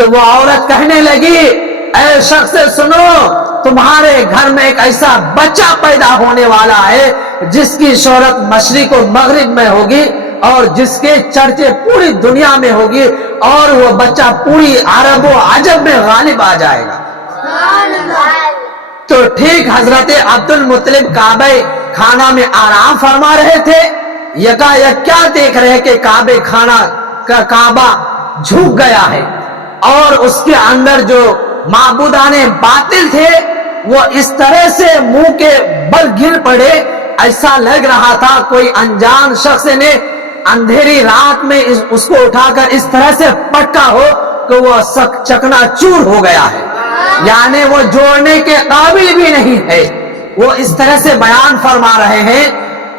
تو وہ عورت کہنے لگی اے شخص سنو، تمہارے گھر میں ایک ایسا بچہ پیدا ہونے والا ہے جس کی شہرت مشرق و مغرب میں ہوگی اور جس کے چرچے پوری دنیا میں ہوگی، اور وہ بچہ پوری عرب و عجم میں غالب آ جائے گا۔ تو ٹھیک حضرت عبد المطلب کعبہ خانہ میں آرام فرما رہے تھے، یکایک کیا دیکھ رہے کہ کعبہ خانہ کا کعبہ جھک گیا ہے اور اس کے اندر جو معبودان باطل تھے وہ اس طرح سے منہ کے بل گر پڑے، ایسا لگ رہا تھا کوئی انجان شخص نے اندھیری رات میں اس کو اٹھا کر اس طرح سے پٹکا ہو کہ وہ چکنا چور ہو گیا ہے، یعنی وہ جوڑنے کے قابل بھی نہیں ہے۔ وہ اس طرح سے بیان فرما رہے ہیں۔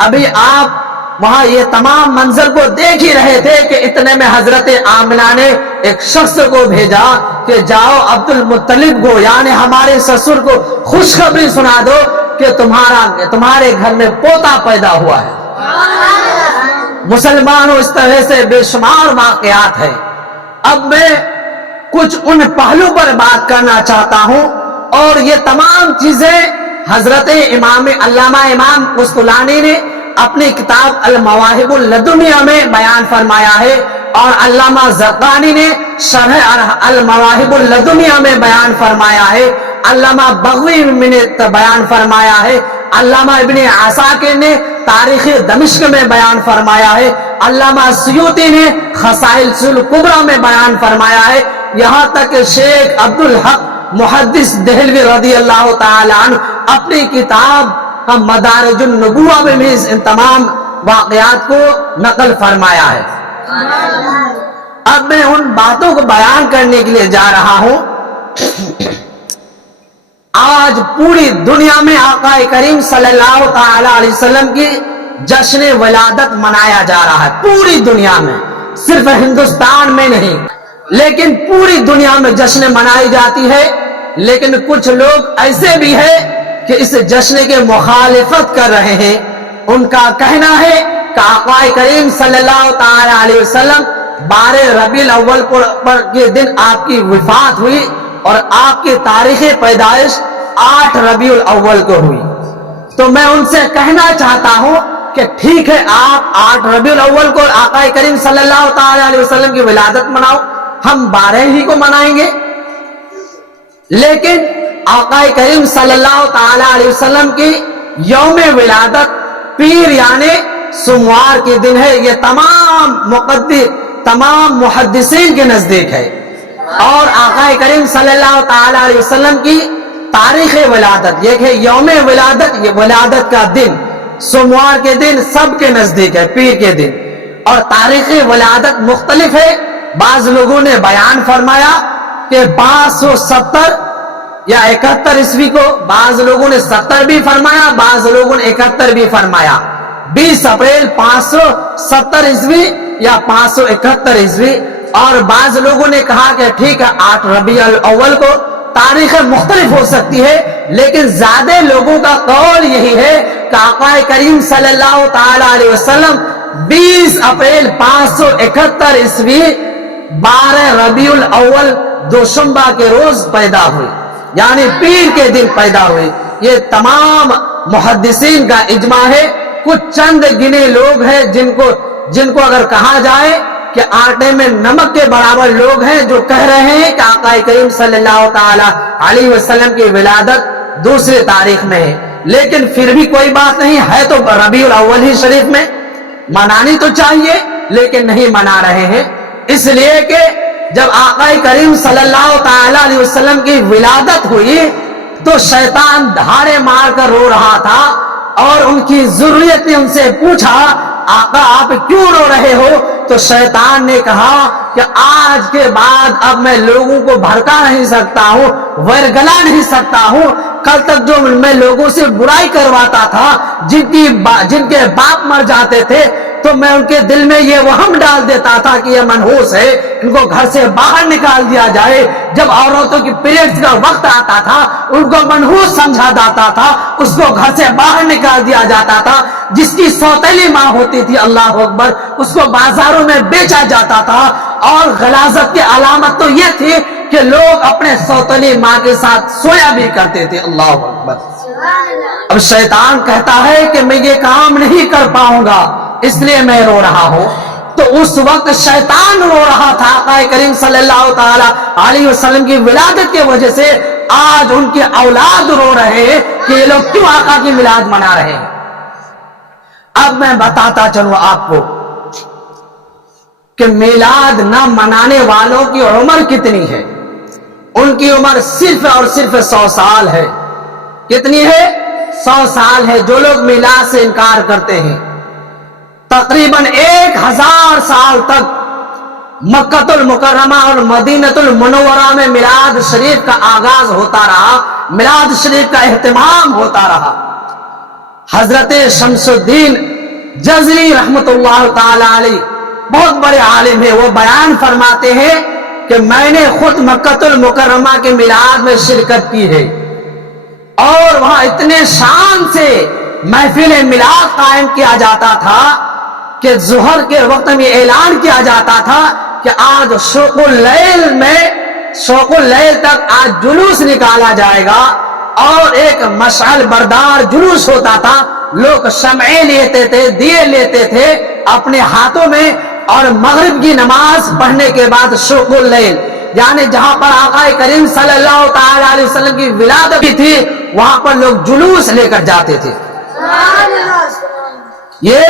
ابھی آپ وہاں یہ تمام منظر کو دیکھ ہی رہے تھے کہ اتنے میں حضرت آمنہ نے ایک شخص کو بھیجا کہ جاؤ عبد المطلب کو یعنی ہمارے سسر کو خوشخبری سنا دو کہ تمہارے گھر میں پوتا پیدا ہوا ہے۔ مسلمانوں اس طرح سے بے شمار واقعات ہیں۔ اب میں کچھ ان پہلو پر بات کرنا چاہتا ہوں، اور یہ تمام چیزیں حضرت علامہ امام قسطلانی نے اپنی کتاب المواہب اللدنیہ میں بیان فرمایا ہے، اور علامہ زرقانی نے شرح المواہب اللدنیہ میں بیان فرمایا ہے، علامہ بغوی نے بیان فرمایا ہے، علامہ ابن عساکر نے تاریخ دمشق میں بیان فرمایا ہے، علامہ سیوطی نے خصائص الکبریٰ میں بیان فرمایا ہے، یہاں تک کہ شیخ عبدالحق محدث دہلوی رضی اللہ تعالی عنہ اپنی کتاب مدارج النبوہ میں بھی ان تمام واقعات کو نقل فرمایا ہے۔ اب میں ان باتوں کو بیان کرنے کے لیے جا رہا ہوں۔ آج پوری دنیا میں آقا کریم صلی اللہ تعالی علیہ وسلم کی جشن ولادت منایا جا رہا ہے، پوری دنیا میں، صرف ہندوستان میں نہیں، لیکن پوری دنیا میں جشن منائی جاتی ہے۔ لیکن کچھ لوگ ایسے بھی ہیں کہ اس جشن کے مخالفت کر رہے ہیں۔ ان کا کہنا ہے کہ آقا کریم صلی اللہ تعالی علیہ وسلم 12 ربیع الاول کے دن آپ کی وفات ہوئی، اور آپ کی تاریخ پیدائش 8 ربیع الاول کو ہوئی۔ تو میں ان سے کہنا چاہتا ہوں کہ ٹھیک ہے، آپ 8 ربیع الاول کو آقا کریم صلی اللہ تعالی علیہ وسلم کی ولادت مناؤ، ہم 12 ہی کو منائیں گے، لیکن آقا کریم صلی اللہ تعالی علیہ وسلم کی یوم ولادت پیر یعنی سوموار کے دن ہے، یہ تمام محدثین کے نزدیک ہے۔ اور آقا کریم صلی اللہ تعالی علیہ وسلم کی تاریخ ولادت یہ ہے یوم ولادت، یہ ولادت کا دن سوموار کے دن سب کے نزدیک ہے، پیر کے دن، اور تاریخ ولادت مختلف ہے۔ بعض لوگوں نے بیان فرمایا کہ 1270 یا 71 عیسوی کو، بعض لوگوں نے 70 بھی فرمایا، بعض لوگوں نے 71 بھی فرمایا، 20 اپریل 570 عیسوی یا 571 عیسوی، اور بعض لوگوں نے کہا کہ ٹھیک ہے 8 ربیع الاول کو، تاریخیں مختلف ہو سکتی ہے، لیکن زیادہ لوگوں کا قول یہی ہے کہ آقا کریم صلی اللہ تعالی علیہ وسلم 20 اپریل 571 عیسوی 12 ربیع الاول دوشنبہ کے روز پیدا ہوئے، یعنی پیر کے دن پیدا ہوئے۔ یہ تمام محدثین کا اجماع ہے۔ کچھ چند گنے لوگ ہیں جن کو اگر کہا جائے کہ آٹے میں نمک کے برابر لوگ ہیں جو کہہ رہے ہیں کہ آقا کریم صلی اللہ تعالی علیہ وسلم کی ولادت دوسری تاریخ میں ہے، لیکن پھر بھی کوئی بات نہیں ہے، تو ربیع الاول ہی شریف میں منانی تو چاہیے، لیکن نہیں منا رہے ہیں، اس لیے کہ جب آقا کریم صلی اللہ تعالی علیہ وسلم کی ولادت ہوئی تو شیطان دھاڑے مار کر رو رہا تھا، اور ان کی ذریت نے ان سے پوچھا آقا آپ کیوں رو رہے ہو؟ تو شیطان نے کہا کہ آج کے بعد اب میں لوگوں کو بھڑکا نہیں سکتا ہوں، ورگلا نہیں سکتا ہوں۔ کل تک جو میں لوگوں سے برائی کرواتا تھا، جن کے باپ مر جاتے تھے، تو میں ان کے دل میں یہ وہم ڈال دیتا تھا کہ یہ منحوس ہے، ان کو گھر سے باہر نکال دیا جائے۔ جب عورتوں کی پیریڈز کا وقت آتا تھا ان کو منحوس سمجھا جاتا تھا، اس کو گھر سے باہر نکال دیا جاتا تھا۔ جس کی سوتیلی ماں ہوتی تھی، اللہ اکبر، اس کو بازاروں میں بیچا جاتا تھا۔ اور غلاظت کی علامت تو یہ تھی کہ لوگ اپنے سوتیلی ماں کے ساتھ سویا بھی کرتے تھے۔ اللہ اکبر۔ اب شیطان کہتا ہے کہ میں یہ کام نہیں کر پاؤں گا، اس لیے میں رو رہا ہوں۔ تو اس وقت شیطان رو رہا تھا آقا کریم صلی اللہ تعالی علیہ وسلم کی ولادت کی وجہ سے۔ آج ان کی اولاد رو رہے ہیں کہ یہ لوگ کیوں آقا کی میلاد منا رہے ہیں۔ اب میں بتاتا چلوں آپ کو کہ میلاد نہ منانے والوں کی عمر کتنی ہے۔ ان کی عمر صرف اور صرف 100 سال ہے۔ کتنی ہے؟ 100 سال ہے۔ جو لوگ میلاد سے انکار کرتے ہیں، تقریباً 1000 سال تک مکہ المکرمہ اور مدینہ المنورہ میں میلاد شریف کا آغاز ہوتا رہا، میلاد شریف کا اہتمام ہوتا رہا۔ حضرت شمس الدین جزری رحمت اللہ تعالی علیہ بہت بڑے عالم ہیں، وہ بیان فرماتے ہیں کہ میں نے خود مکہ المکرمہ کے میلاد میں شرکت کی ہے، اور وہاں اتنے شان سے محفل میلاد قائم کیا جاتا تھا کہ ظہر کے وقت میں اعلان کیا جاتا تھا کہ آج شوق اللیل تک آج جلوس نکالا جائے گا، اور ایک مشعل بردار جلوس ہوتا تھا۔ لوگ شمعیں لیتے تھے، دیے لیتے تھے اپنے ہاتھوں میں، اور مغرب کی نماز پڑھنے کے بعد شوق اللیل، یعنی جہاں پر آقا کریم صلی اللہ تعالی علیہ وسلم کی ولادت بھی تھی، وہاں پر لوگ جلوس لے کر جاتے تھے۔ یہ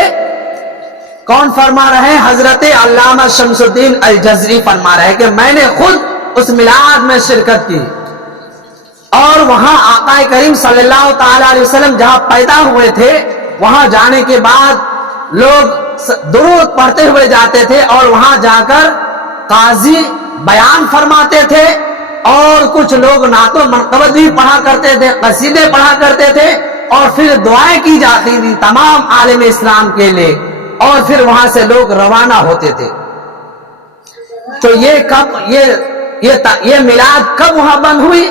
کون فرما رہے ہیں؟ حضرت علامہ شمس الدین الجزری فرما رہے ہیں کہ میں نے خود اس میلاد میں شرکت کی، اور وہاں آقا کریم صلی اللہ تعالی علیہ وسلم جہاں پیدا ہوئے تھے، وہاں جانے کے بعد لوگ درود پڑھتے ہوئے جاتے تھے، اور وہاں جا کر قاضی بیان فرماتے تھے، اور کچھ لوگ نعت و منقبت بھی پڑھا کرتے تھے، قصیدے پڑھا کرتے تھے، اور پھر دعائیں کی جاتی تھی تمام عالم اسلام کے لیے، اور پھر وہاں سے لوگ روانہ ہوتے تھے۔ تو یہ میلاد کب وہاں بند ہوئی؟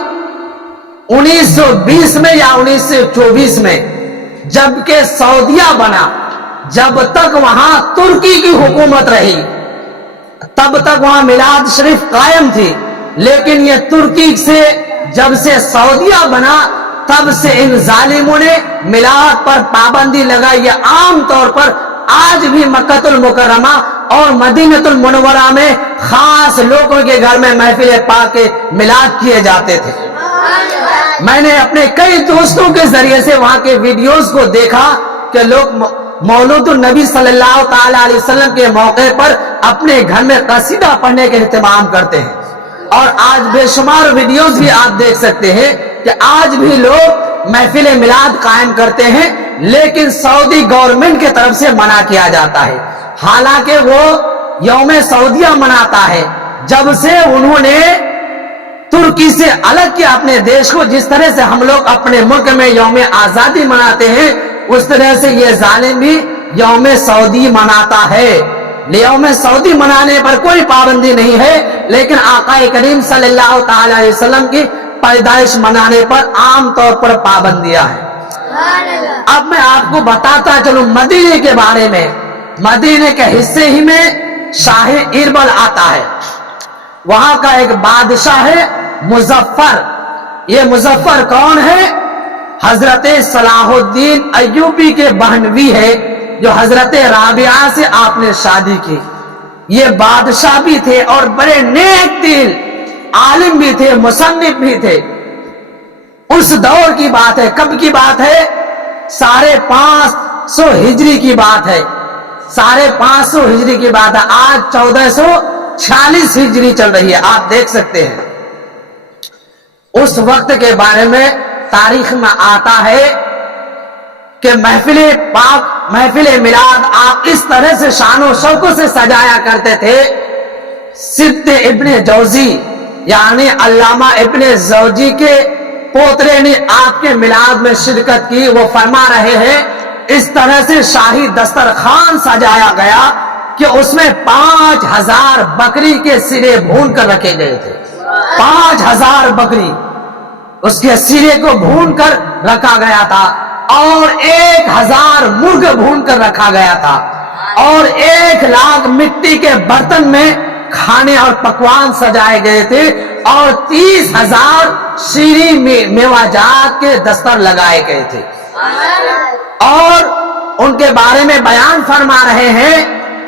1920 میں یا 1924 میں، جبکہ سعودیہ بنا۔ جب تک وہاں ترکی کی حکومت رہی تب تک وہاں میلاد شریف قائم تھی، لیکن یہ ترکی سے جب سے سعودیہ بنا تب سے ان ظالموں نے میلاد پر پابندی لگائی۔ یہ عام طور پر آج بھی مکہ المکرمہ اور مدینہ المنورہ میں خاص لوگوں کے گھر میں محفل پاک کے میلاد کیے جاتے تھے۔ میں نے اپنے کئی دوستوں کے ذریعے سے وہاں کے ویڈیوز کو دیکھا کہ لوگ مولود النبی صلی اللہ تعالی علیہ وسلم کے موقع پر اپنے گھر میں قصیدہ پڑھنے کے اہتمام کرتے ہیں، اور آج بے شمار ویڈیوز بھی آپ دیکھ سکتے ہیں کہ آج بھی لوگ محفل میلاد قائم کرتے ہیں، لیکن سعودی گورنمنٹ کی طرف سے منع کیا جاتا ہے۔ حالانکہ وہ یوم سعودیہ مناتا ہے، جب سے انہوں نے ترکی سے الگ کیا اپنے دیش کو، جس طرح سے ہم لوگ اپنے ملک میں یوم آزادی مناتے ہیں، اس طرح سے یہ ظالم بھی یوم سعودی مناتا ہے۔ یوم سعودی منانے پر کوئی پابندی نہیں ہے، لیکن آقا کریم صلی اللہ تعالی علیہ وسلم کی پیدائش منانے پر عام طور پر پابندیاں ہیں۔ اب میں آپ کو بتاتا چلوں مدینے کے بارے میں۔ مدینے کے حصے ہی میں شاہ اربل آتا ہے، وہاں کا ایک بادشاہ ہے مظفر۔ یہ مظفر کون ہے؟ حضرت صلاح الدین ایوبی کے بہنوی ہے، جو حضرت رابعہ سے آپ نے شادی کی۔ یہ بادشاہ بھی تھے اور بڑے نیک دل عالم بھی تھے، مصنف بھی تھے۔ اس دور کی بات ہے، کب کی بات ہے؟ 550 ہجری کی بات ہے، 550 ہجری کی بات ہے۔ آج 1446 ہجری چل رہی ہے، آپ دیکھ سکتے ہیں۔ اس وقت کے بارے میں تاریخ میں آتا ہے کہ محفل پاک، محفل میلاد آپ اس طرح سے شان و شوق سے سجایا کرتے تھے۔ سبط ابن جوزی یعنی علامہ ابن جوزی کے پوترے نے آپ کے میلاد میں شرکت کی۔ وہ فرما رہے ہیں اس طرح سے شاہی دسترخوان سجایا گیا کہ اس میں 5000 بکری کے سرے بھون کر رکھے گئے تھے. 5000 بکری اس کے سرے کو بھون کر رکھا گیا تھا، اور 1000 مرغ بھون کر رکھا گیا تھا، اور 1,00,000 مٹی کے برتن میں کھانے اور پکوان سجائے گئے تھے، اور 30,000 شیریں میوہ جات کے دستر لگائے گئے تھے. اور ان کے بارے میں بیان فرما رہے ہیں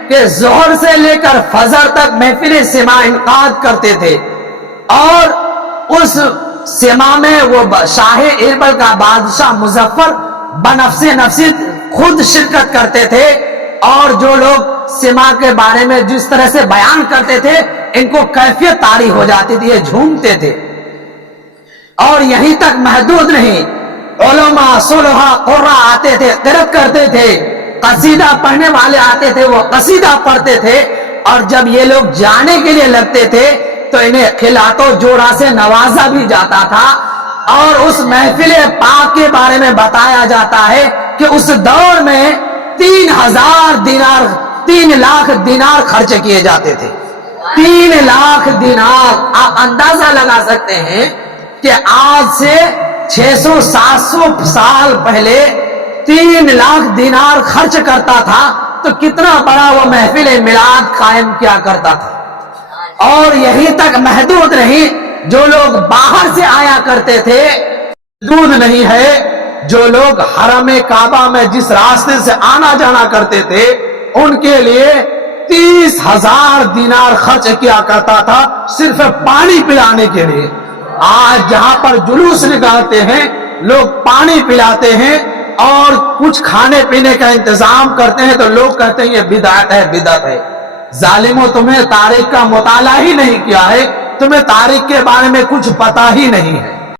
کہ ظہر سے لے کر فجر تک محفل سما انعقاد کرتے تھے، اور اس سما میں وہ شاہ اربل کا بادشاہ مظفر بنفس نفسی خود شرکت کرتے تھے، اور جو لوگ سما کے بارے میں جس طرح سے بیان کرتے تھے ان کو کیفیت طاری ہو جاتی تھی، یہ جھومتے تھے. اور یہیں تک محدود نہیں، علماء صلحاء قرآ آتے تھے، قرأت کرتے تھے، قصیدہ پڑھنے والے آتے تھے، وہ قصیدہ پڑھتے تھے، اور جب یہ لوگ جانے کے لیے لگتے تھے تو انہیں خلعت و جوڑا سے نوازا بھی جاتا تھا. اور اس محفل پاک کے بارے میں بتایا جاتا ہے کہ اس دور میں 3 لاکھ دینار خرچ کیے جاتے تھے. 3 لاکھ دینار. آپ اندازہ لگا سکتے ہیں کہ آج سے 600-700 سال پہلے 3 لاکھ دینار خرچ کرتا تھا تو کتنا بڑا وہ محفل میلاد قائم کیا کرتا تھا. اور یہی تک محدود نہیں، جو لوگ باہر سے آیا کرتے تھے محدود نہیں ہے، جو لوگ حرم کعبہ میں جس راستے سے آنا جانا کرتے تھے ان کے لیے 30,000 دینار خرچ کیا کرتا تھا صرف پانی پلانے کے لیے. آج جہاں پر جلوس نکالتے ہیں لوگ پانی پلاتے ہیں اور کچھ کھانے پینے کا انتظام کرتے ہیں تو لوگ کہتے ہیں یہ بدعت ہے، بدعت ہے. ظالموں، تمہیں تاریخ کا مطالعہ ہی نہیں کیا ہے، تمہیں تاریخ کے بارے میں کچھ پتا ہی نہیں ہے.